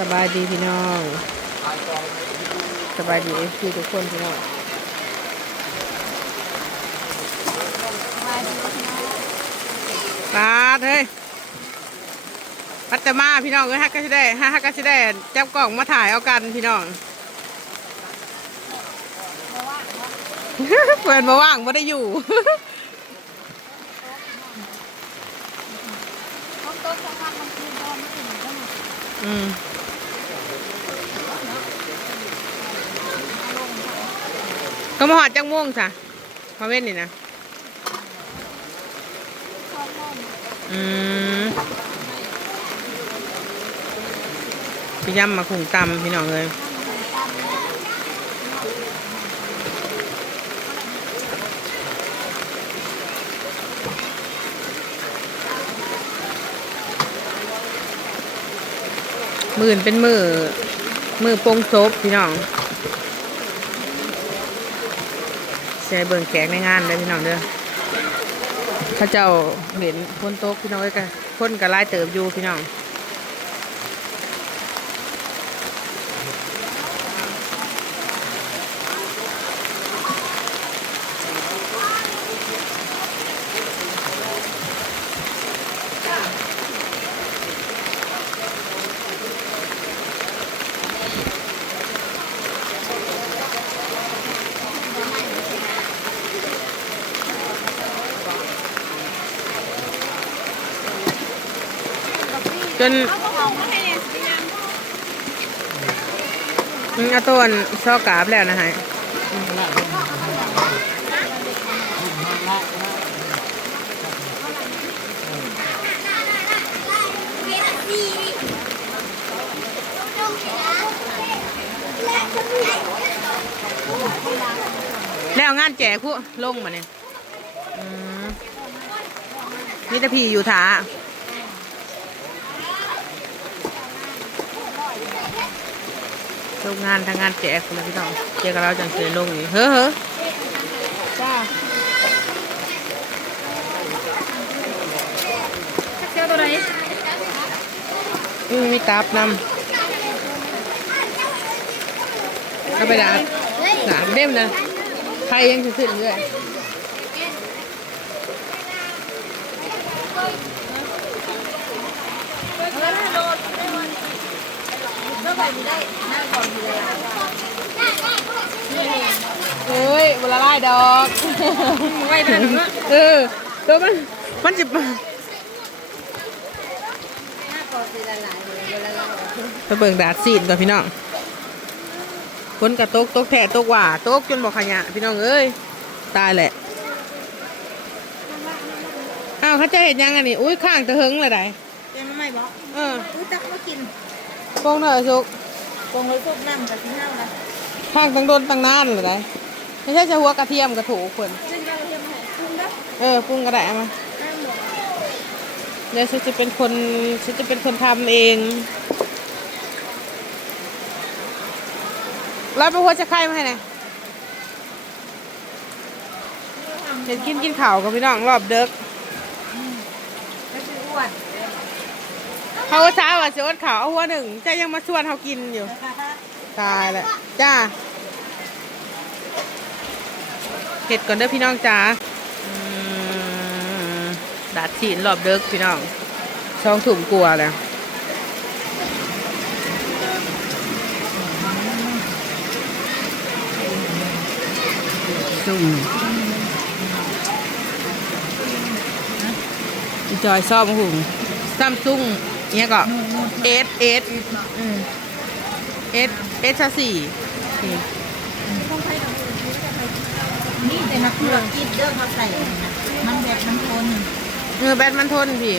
สบายดีพี่น้องสบายดีคือทุกคนพี่น้องปาดเฮ้ยปัตตมาพี่น้องเอ้ยฮักก็สิได้ฮักก็สิได้จับกล่องมาถ่ายเอากันพี่น้องเปิดมาว่างไม่ได้อยู่อืม ก็มาหอดจังม่วงจ้ะมาเว้นนี่นะอืมพี่ย่ำมาขุงตำพี่น้องเลยมือนเป็นมือมือโปงซบพี่น้อง ใช้เบิ่งแขกในงานเลยพี่น้องเด้อถ้าเจ้าเห็นคนโต๊ะพี่น้องกันคนกระไล่เติบอยู่พี่น้อง จนอืมเอาตัวซอกกราบแล้วนะฮะแล้วงานแจกผู้ลงมาเนี่ยอืมมีแต่พี่อยู่ถา โรงงานทางงานแจกคนละพี่น้องเจกเราจังเสียลงนี่เฮ้อเฮ้อจ้าเจ้าตัวไหนอืมมีกราบนำเอาไปดาดหนาเด้มนะใครยังจะขึ้นเรื่อย เจ้าไปไม่ได้หน้าก่อนอยู่เลยเฮ้ยเวลาไล่ดอกไว้ได้หรือว่าเออตัวมันมันจิบหน้าก่อนสีละลายเลยเวลาเราไปเบิ่งดาดซีนก่อนพี่น้องคนกระตกตกแถตกหว่าตกจนบอกขยะพี่น้องเอ้ยตายแหละอ้าวเขาจะเห็นยังอันนี้อุ้ยข้างตะเฮงเลยได้เป็นไม่บอกเออรู้จักมากิน โป้งเถอะสุกกองเลยซุปน้ำกับที่ห้าวนะข้างตังโดนตังนานเลยได้ไม่ใช่จะหัวกระเทียมกระถูกคนซึ่งเราเทียมให้ปรุงได้เออปรุงกระไดเอามาน้ำหมดเดี๋ยวฉันจะเป็นคนฉันจะเป็นคนทำเองแล้วไปหัวจะไข่มาให้ไหนอยเห็นกินกินข่าวกับพี่น้องรอบเด็กแล้วคืออ้วน เขาก็เช้าอะเสียอดข่าวเอาหัวหนึ่งจะยังมาชวนเขากินอยู่ ตายแล้วจ้าเห็ดก่อนเด้อพี่น้องจ้าอืมดาดฉีนรอบเด็กพี่น้องช่องถุ่มกลัวแล้วซุ่มอีจอยซ่อมหุ่งซัมซุง เนี่ยก็เอสเอสอืมเอสเอสสี่นี่นี่แต่นักธุรกิจเด้อเขาใส่นะมันแบบมันทนเออแบตมันทนพี่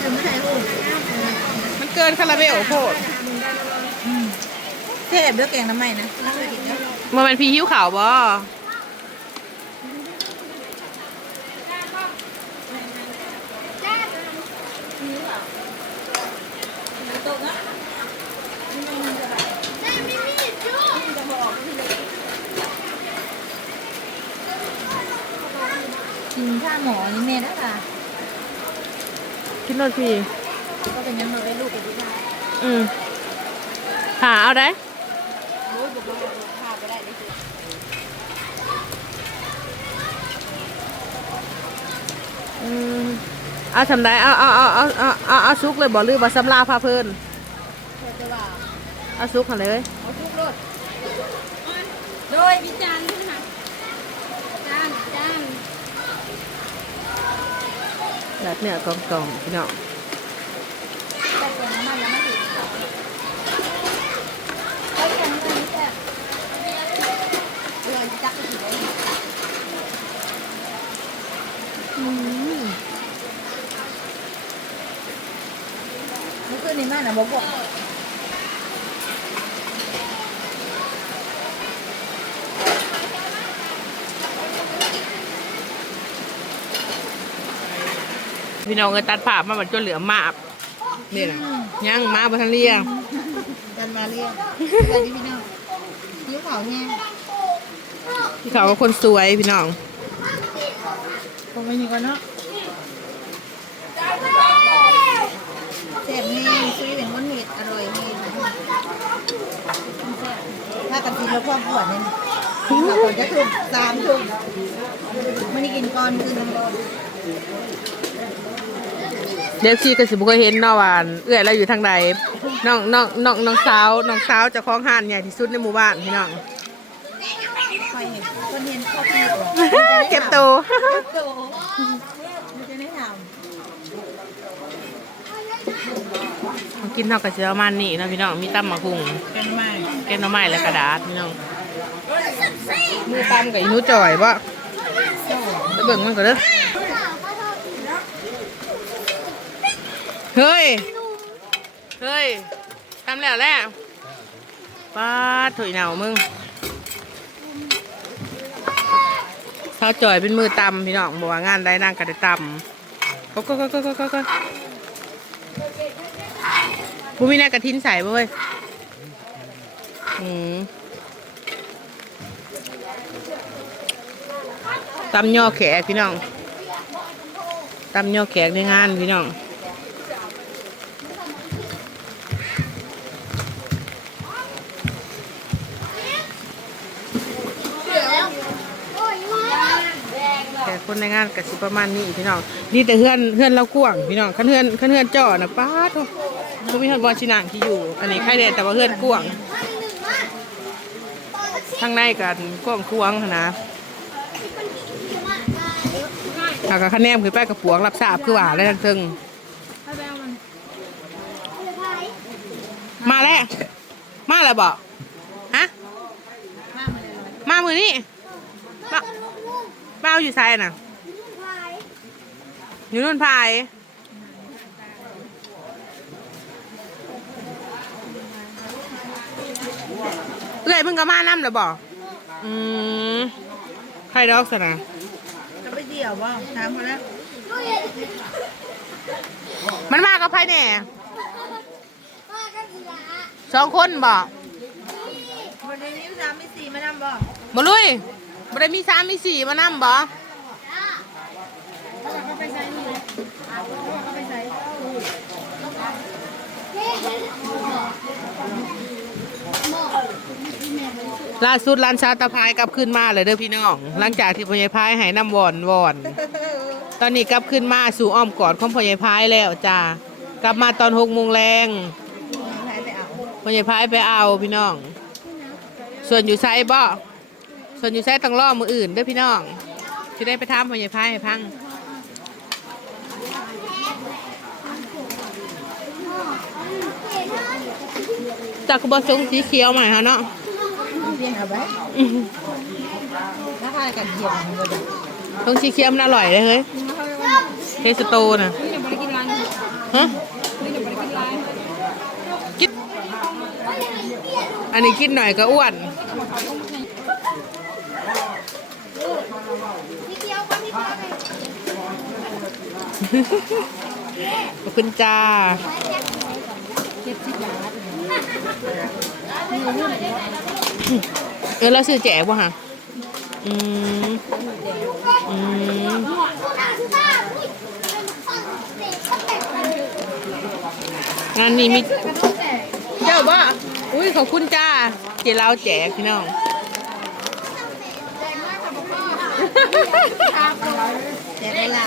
ถึงใส่หูมันเกินคาราเบลโพดเทพเด้อแกงน้ำใหม่นะนั่งกินมันเป็นพี่หิ้วขาวบ่ กินข้าวหมอนี่แม่นะค่ะกินรถพี่ ก็เป็นยังเราได้ลูกกันที่บ้านอืมหาเอาได้รู้บอกว่าพาไปได้ได้สิอืมเอาทำได้เอาเอาเอาเอาเอาเอาเอาซุกเลยบอกลือว่าสำลาพาเพลินเธอจะว่าเอาซุกหันเลยเอาทุกรถโดยวิจารณ์ค่ะจานจาน แบบเนี้ยกองกองๆพี่น้องแต่เสียงน้ำมันยังไม่ถึงเฮ้ยยังไม่ถึงแค่เดือนจักรถึงเลยอืมเมื่อคืนนี้แม่น่ะบอกบอ พี่น้องก็ตัดภาพมาบัดจนเหลือมาบนี่นะยังมาบัทันเรียงกันมาเรียกแต่นี่พี่น้องยิ้วเขาแห้งพี่เขาก็คนสวยพี่น้องตรงไปนี่ก่อนเนาะเจ็บแห้งคุยเป็นคนเห็ดอร่อยแห้งถ้ากันกินแล้วความปวดเนี่ยเราก่อนจะทุ่มสามทุ่มไม่ได้กินก้อนคืนน้ำร้อน เดฟซี่ก็สิบุเคยเห็นเนาะว่าเอื้อยเราอยู่ทางใดน้องน้องน้องน้องสาวน้องสาวเจะคล้าของห้านใหญ่ที่สุดในหมู่บ้านพี่น้อง คอยเห็นคนเห็นข้าวผีเก็บตัว เก็บตัวมันจะได้ทกินเท่ากับเสือประมันนี่เนาะพี่น้องมีตั้มมะคุงำกันมากแกงหน่อไม้และกระดาษพี่น้องมือตั้มกับอีหนูจ่อยบ่ไปเบิ่งมันก่อนเด้อ เฮ้ย เฮ้ยทำแล้วแหละป้าถุยเหนามึงเท้าจ่อยเป็นมือตำพี่น้องบอกว่างานได้นั่งก็ได้ตำก็ก็ก็ก็ก็ก็ก็บุมีแนกระทินใส่บ่เว้ยอืมตำย่อแขกพี่น้องตำย่อแขกในงานพี่น้อง คนในงานก็สิประมาณนี้พี่น้องนี่แต่เพื่อนเพื่อนเรากว้างพี่น้องคันเพื่อนคันเพื่อนเจ่อนะป้าดโถ่บ่มีเพื่อนบอลชินังที่อยู่ อันนี้ใครเด่นแต่ว่าเพื่อนกว้างทางในกันกว้างควงนะหากคะแนนคือไปกับปวงรับทราบคือว่าแล้วทางเทิงมาแล้ว มาแล้วบอกฮะ มาเหมือนี่มา เบ้าอยู่ไซน่ะ อยู่นู่นพายเลยมึงก็มาน้ำแล้วบอกอืมใครดอกสนะจะไปเดี่ยวว่าถามเขาแล้วมันมากับใครแน่สองคนบอกวันนี้นิ้วสามไม่สี่มานำบ่มาลุย บ่ได้มีสามมีสี่มานั่บอกเขาไปใส่นี่เขาไปใส่ล่าสุดร้านชาตะพายกลับขึ้นมาเลยเด้อพี่น้อง หลังจากที่พ่อใหญ่พายให้น้ำวอนวอน ตอนนี้กลับขึ้นมาสู่อ้อมกอดของพ่อใหญ่พายแล้วจ้ากลับมาตอนหกโมงแรงใส่ไปเอาพ่อใหญ่พายไปเอาพี่น้อง ส่วนอยู่ไซบ่ ส่วนอยู่ไซต้องล่อมืออื่นเด้อพี่น้องที่ได้ไปทำพ่อใหญ่พายให้พังจากกระบอกทรงสีเขียวใหม่ฮะเนาะเปลี่ยนเอาไปอื้อหือราคากันเหยียบมันก็ได้ทรงสีเขียวมันอร่อยเลยเฮ้ยเทสโตน่ะฮะกินอันนี้กินหน่อยก็อ้วน ขอบคุณจ้าเออเราซื้อแจกป่ะฮะอืมอืมงานนี้มีเจ้าบ่อุ้ยขอบคุณจ้าเจเราแจกพี่น้อง แจกเวลา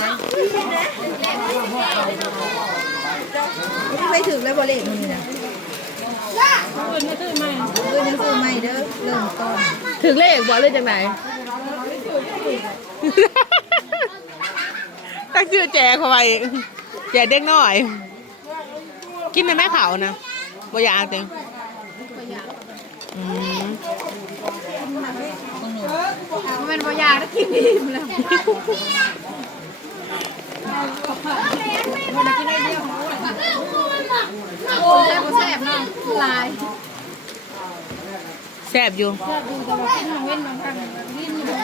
ไม่ถึงแล้วบริเวณนี้นะเพื่นยังซื้อใหม่เพื่อนยังซื้อใหม่เด้อเริ่มต้นถึงเลขบ่เลยจังไหน ตั้งชื่อแจกเข้าไปแจกเด็กน้อย กินในแม่เขานะบ่อยากเต็งอืม ป็นบอยางแล้วกินอิ่มแล้วมันกินได้เดียวโอ้ยแซ่บแซ่บเนาะลายแซ่บอยู่ดูแต่ว่ากินเว้นบางครั้งกินอยู่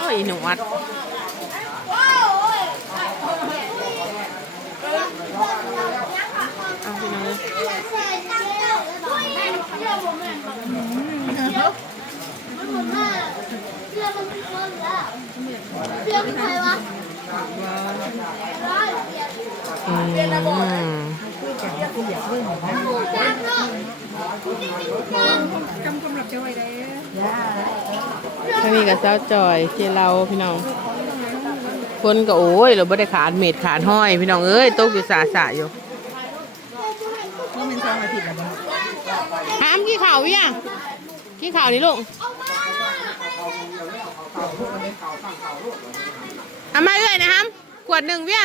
โอ้ยหนวดเอา ไปเลยอืมท่านี้กับเจ้าจอยเจเราพี่น้องคนก็โอ้ยเราไม่ได้ขาดเม็ดขาดห้อย พี่น้องเอ้ยตกอยู่สาสะอยู่ นี่มันสองอาทิตย์แล้ว หามกี่เข่าววิยังกี่เข่านี่ลูกเอามาเอ้ยนะครับขวดหนึ่งพี่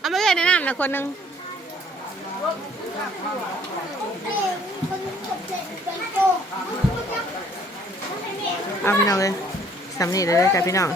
เอามาเอ้ยในน้ำนะขวดหนึ่งเอาพี่น้องเลยสำนีเลยจ้ะพี่น้อง